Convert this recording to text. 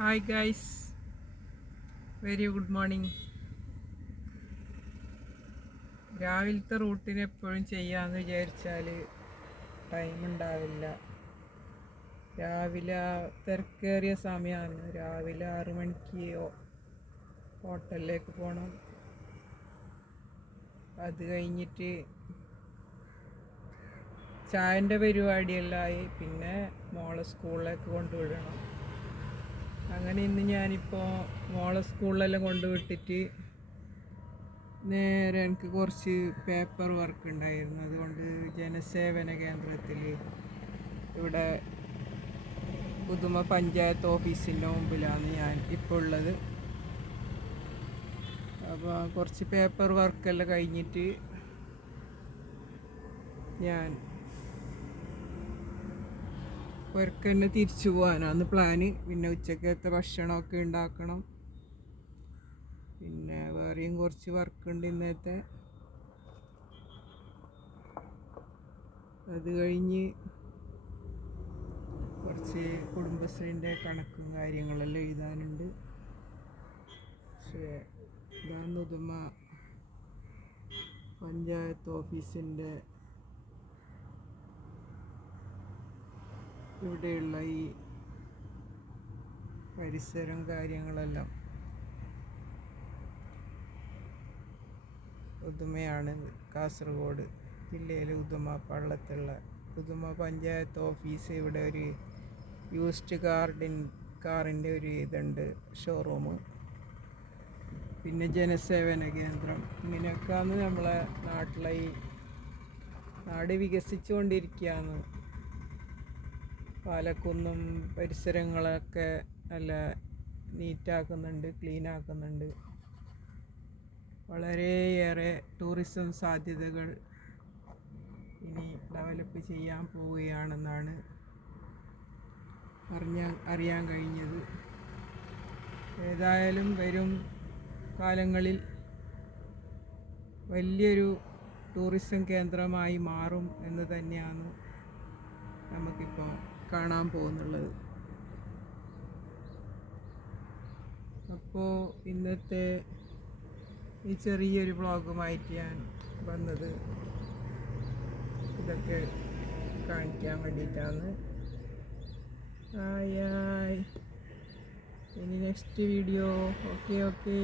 Hi guys, very good morning. രാവിലത്തെ റൂട്ടിന് എപ്പോഴും ചെയ്യാമെന്ന് വിചാരിച്ചാൽ ടൈം ഉണ്ടാവില്ല. രാവിലെ തിരക്കേറിയ സമയമാണ്. രാവിലെ 6 മണിക്ക് ഹോട്ടലിലേക്ക് പോകണം. അത് കഴിഞ്ഞിട്ട് ചായൻ്റെ പരിപാടിയെല്ലാമായി. പിന്നെ മോളെ സ്കൂളിലേക്ക് കൊണ്ടുവിടണം. അങ്ങനെ ഇന്ന് ഞാനിപ്പോൾ മോളെ സ്കൂളിലെല്ലാം കൊണ്ടുവിട്ടിട്ട് നേരെ എനിക്ക് കുറച്ച് പേപ്പർ വർക്ക് ഉണ്ടായിരുന്നു. അതുകൊണ്ട് ജനസേവന കേന്ദ്രത്തിൽ ഇവിടെ പുതുമ പഞ്ചായത്ത് ഓഫീസിൻ്റെ മുമ്പിലാണ് ഞാൻ ഇപ്പോൾ ഉള്ളത്. അപ്പോൾ കുറച്ച് പേപ്പർ വർക്കെല്ലാം കഴിഞ്ഞിട്ട് ഞാൻ തന്നെ തിരിച്ചു പോകാനാണ് പ്ലാന്. പിന്നെ ഉച്ചക്കത്തെ ഭക്ഷണമൊക്കെ ഉണ്ടാക്കണം. പിന്നെ വേറെയും കുറച്ച് വർക്കുണ്ട് ഇന്നത്തെ. അത് കഴിഞ്ഞ് കുറച്ച് കുടുംബശ്രീൻ്റെ കണക്കും കാര്യങ്ങളെല്ലാം എഴുതാനുണ്ട്. പക്ഷേ ഇതാണ് ഉദുമ പഞ്ചായത്ത് ഓഫീസിൻ്റെ ഇവിടെയുള്ള ഈ പരിസരം കാര്യങ്ങളെല്ലാം ഉദുമയാണ്. കാസർഗോഡ് ജില്ലയിലെ ഉദുമ പള്ളത്തുള്ള ഉദുമ പഞ്ചായത്ത് ഓഫീസ്. ഇവിടെ ഒരു യൂസ്ഡ് കാറിൻ്റെ ഒരു ഇതുണ്ട്, ഷോറൂം. പിന്നെ ജനസേവന കേന്ദ്രം. ഇങ്ങനെയൊക്കെയാണ് നമ്മളെ നാട്ടിലെ ഈ നാട് വികസിച്ചുകൊണ്ടിരിക്കുകയാണ്. പാലക്കുന്നും പരിസരങ്ങളൊക്കെ നല്ല നീറ്റാക്കുന്നുണ്ട്, ക്ലീനാക്കുന്നുണ്ട്. വളരെയേറെ ടൂറിസം സാധ്യതകൾ ഇനി ഡെവലപ്പ് ചെയ്യാൻ പോവുകയാണെന്നാണ് അറിയാൻ കഴിഞ്ഞത്. ഏതായാലും വരും കാലങ്ങളിൽ വലിയൊരു ടൂറിസം കേന്ദ്രമായി മാറും എന്ന് തന്നെയാണ് നമുക്കിപ്പോൾ കാണാൻ പോകുന്നുള്ളത്. അപ്പോൾ ഇന്നത്തെ ഈ ചെറിയൊരു വ്ളോഗുമായിട്ട് ഞാൻ വന്നത് ഇതൊക്കെ കാണിക്കാൻ വേണ്ടിയിട്ടാണ്. ഇനി നെക്സ്റ്റ് വീഡിയോ. ഓക്കെ.